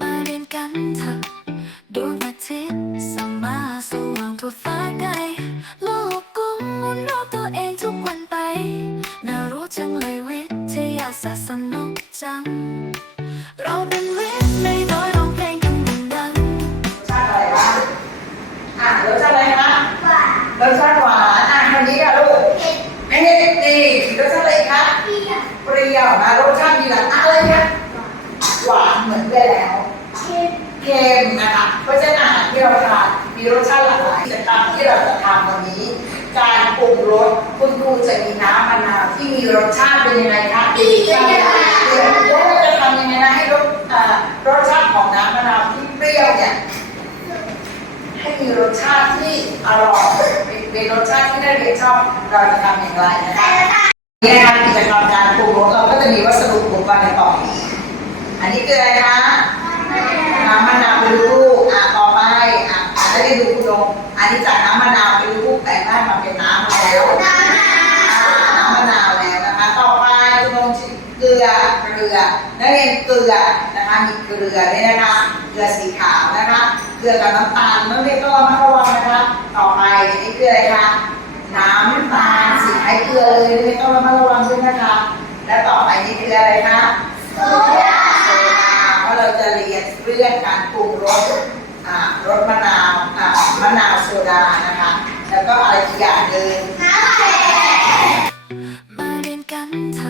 มาเรียนกันเถอะดวงอาทิตย์ส่องมาสว่างทั่วฟ้าไกลโลกกลมหมุนรอบตัวเองทุกวันไป น่ารู้จังเลยวิทยาศาสตร์สนุกจัง เราเป็นวิทย์ไม่น้อยร้องเพลงกันดังรสชาติอะไรบ้างอะรสชาติอะไรคะรสชาติหวานอะคนนี้ค่ะลูกไม่ใช่ดีรสชาติอะไรคะเปรี้ยวนะรสชาติดีหลังอะไรคะหวานเหมือนไปแล้วเค็มนะคะเพราะฉะนั้นอาหารที่เราทาน มีรสชาติหลากหลายกิจกรรมที่เราจะทำวันนี้ การปรุงรสคุณครูจะมีน้ำมะนาวที่มีรสชาติเป็นยังไงคะดีใช่ไหมคะเดี๋ยวเราจะทำยังไงนะให้รสรสชาติของน้ำมะนาวที่เปรี้ยวเนี่ยให้มีรสชาติที่อร่อยเป็นรสชาติที่ได้เรียนชอบเราจะทำอย่างไรนะคะนี่นะคะกิจกรรมการปรุงรสเราก็จะมีวัสดุอุปกรณ์ในต่ออันนี้คืออะไรคะน้ำมะนาวเป็นลูก นักเรียนเกลือนะคะมีเกลือเนี่ยนะคะเกลือสีขาวนะคะเกลือกับน้ำตาลนักเรียนก็ระมัดระวังนะคะต่อไปอันนี้คืออะไรคะน้ำตาลสีไอเกลือเลยนักเรียนต้องระมัดระวังด้วยนะคะ และต่อไปนี่คืออะไรคะโซดาโซดาเพราะเราจะเรียนเรื่องการปรุงรสอ่ารสมะนาวอ่ามะนาวโซดานะคะ แล้วก็อะไรอีกอย่างหนึ่งมาเรียนกันเถอะ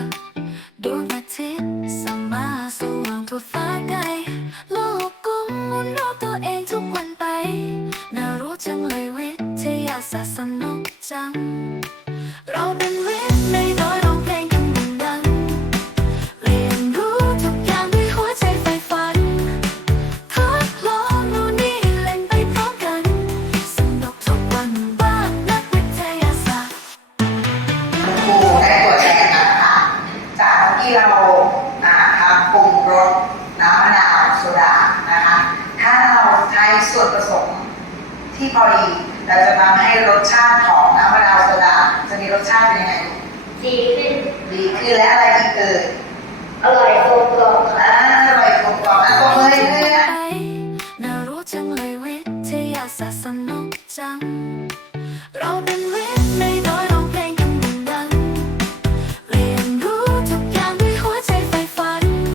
สตร์สนุกจัง เราเป็นวิทย์ไม่น้อยร้องเพลงกันดังๆเรียนรู้ทุกอย่างด้วยหัวใจไฟฝันทดลองนู่นนี่เล่นไปพร้อมกัน สนุกทุกวันบ้านนักวิทยาศาสตร์ครูได้ตัวแทนนะคะจากที่เราทำปรุงรสน้ำมะนาวโซดานะคะ ถ้าเราใช้ส่วนผสมที่พอดี เราจะทำให้รสชาติของน้ำมะนาวโซดาจะมีรสชาติเป็นยังไงดีขึ้นดีขึ้นและอะไรอีกเอ่ยอร่อยกลมกล่อมอ่าอร่อยกลมกล่อมอะตบมือให้เพื่อนน่ารู้จังเลยวิทยาศาสตร์สนุกจังเราเป็นวิ